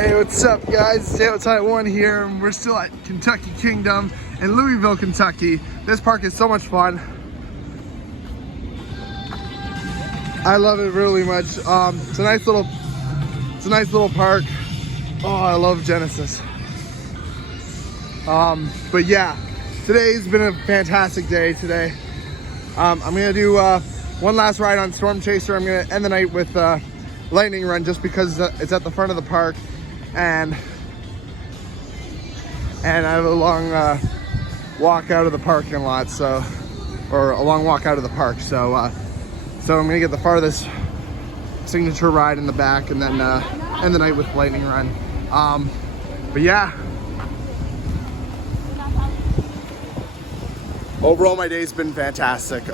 Hey, what's up, guys? Sail Tight One here, and we're still at Kentucky Kingdom in Louisville, Kentucky. This park is so much fun. I love it really much. It's a nice little park. Oh, I love Genesis. But yeah, today's been a fantastic day today. I'm gonna do one last ride on Storm Chaser. I'm gonna end the night with Lightning Run just because it's at the front of the park, and I have a long walk out of the parking lot, or a long walk out of the park. So I'm gonna get the farthest signature ride in the back, and then end the night with Lightning Run. But yeah, overall my day's been fantastic.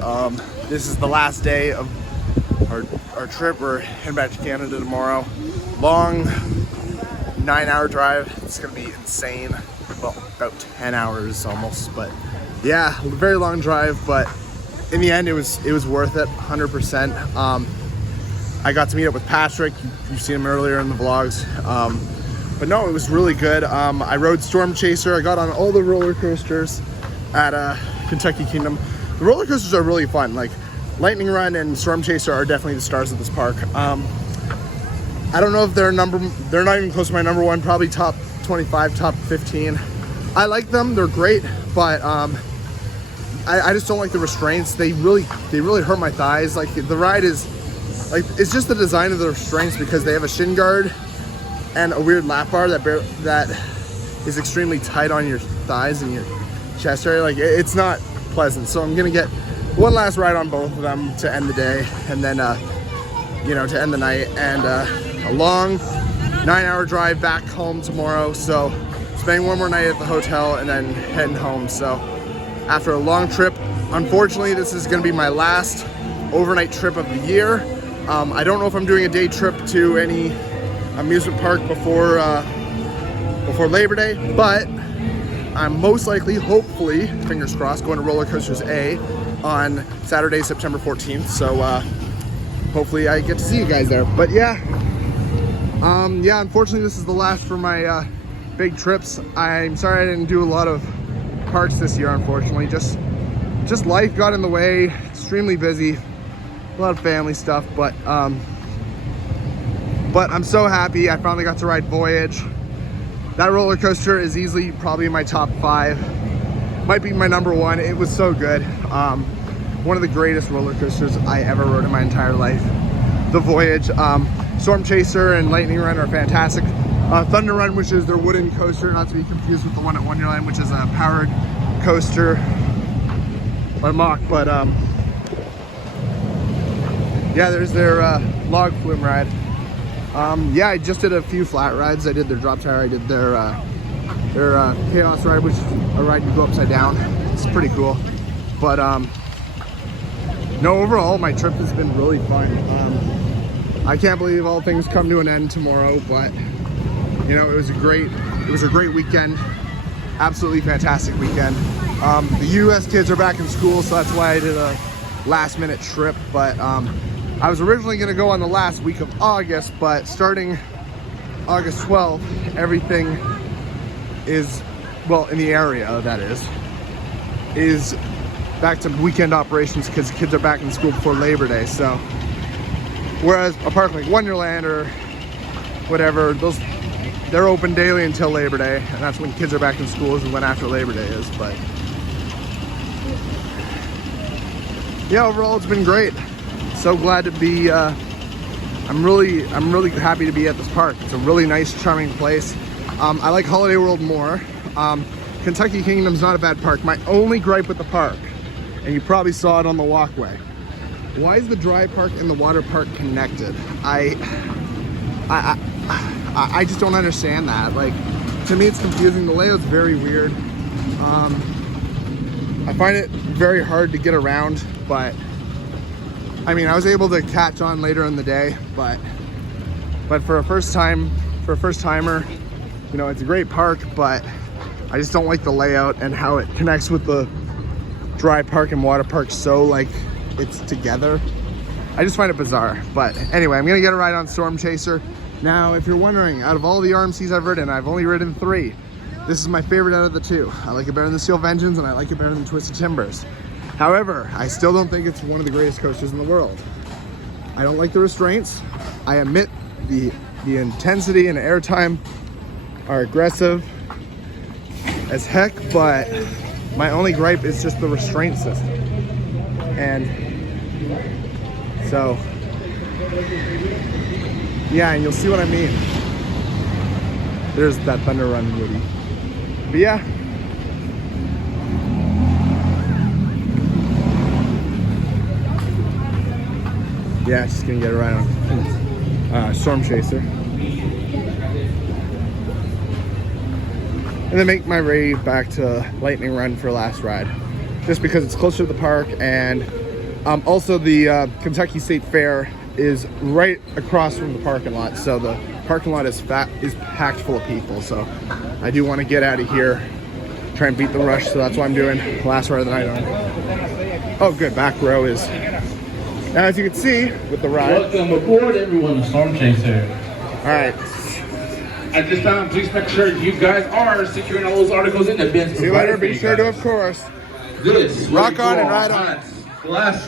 This is the last day of our trip. We're heading back to Canada tomorrow. Long 9-hour drive. It's gonna be insane. Well, about 10 hours almost, but yeah, a very long drive, but in the end it was worth it 100%. I got to meet up with Patrick. You've seen him earlier in the vlogs. But no, it was really good. I rode Storm Chaser. I got on all the roller coasters at Kentucky Kingdom. The roller coasters are really fun. Like Lightning Run and Storm Chaser are definitely the stars of this park. I don't know if they're not even close to my number one, probably top 25, top 15. I like them, they're great, but I just don't like the restraints. They really hurt my thighs. Like the ride is, like, it's just the design of the restraints, because they have a shin guard and a weird lap bar that is extremely tight on your thighs and your chest area. Like it's not pleasant. So I'm gonna get one last ride on both of them to end the day, and then to end the night, and a long 9-hour drive back home tomorrow. So spending one more night at the hotel and then heading home. So after a long trip, unfortunately this is gonna be my last overnight trip of the year. I don't know if I'm doing a day trip to any amusement park before Labor Day, but I'm most likely, hopefully, fingers crossed, going to Roller Coasters A on Saturday, September 14th. So hopefully I get to see you guys there. But yeah, unfortunately this is the last for my big trips. I'm sorry I didn't do a lot of parks this year, unfortunately. Just life got in the way, extremely busy, a lot of family stuff, but I'm so happy I finally got to ride Voyage. That roller coaster is easily probably in my top 5, might be my number 1. It was so good. One of the greatest roller coasters I ever rode in my entire life. The Voyage. Storm Chaser and Lightning Run are fantastic. Thunder Run, which is their wooden coaster, not to be confused with the one at Wonderland, which is a powered coaster by Mach. But yeah, there's their log flume ride. Yeah, I just did a few flat rides. I did their drop tower. I did their chaos ride, which is a ride you go upside down. It's pretty cool. But no, overall my trip has been really fun. I can't believe all things come to an end tomorrow, but it was a great weekend. Absolutely fantastic weekend. The US kids are back in school, so that's why I did a last minute trip. But I was originally going to go on the last week of August, but starting August 12th, everything is, well, in the area that is back to weekend operations because kids are back in school before Labor Day. So whereas a park like Wonderland or whatever, they're open daily until Labor Day, and that's when kids are back in schools and when after Labor Day is. But yeah, overall it's been great. So glad to be, I'm really happy to be at this park. It's a really nice, charming place. I like Holiday World more. Kentucky Kingdom's not a bad park. My only gripe with the park, and you probably saw it on the walkway, why is the dry park and the water park connected? I just don't understand that. Like, to me it's confusing. The layout's very weird. I find it very hard to get around, but I mean, I was able to catch on later in the day, but for a first timer, it's a great park, but I just don't like the layout and how it connects with the dry park and water park, so like it's together. I just find it bizarre. But anyway, I'm gonna get a ride on Storm Chaser. Now, if you're wondering, out of all the RMCs I've ridden, I've only ridden 3. This is my favorite out of the 2. I like it better than Steel Vengeance, and I like it better than Twisted Timbers. However, I still don't think it's one of the greatest coasters in the world. I don't like the restraints. I admit the intensity and airtime are aggressive as heck, but my only gripe is just the restraint system. And so, yeah, and you'll see what I mean. There's that Thunder Run Woody. But yeah. Yeah, just gonna get a ride on Storm Chaser. And then make my way back to Lightning Run for last ride. Just because it's closer to the park, and also the Kentucky State Fair is right across from the parking lot. So the parking lot is packed full of people. So I do want to get out of here, try and beat the rush. So that's why I'm doing last ride of the night on. Oh, good, back row is. Now, as you can see with the ride. Welcome aboard, everyone, to Storm Chaser. All right. At this time, please make sure you guys are securing all those articles in the bins. See you later. Be sure to, of course, Good. rock on and ride on. Last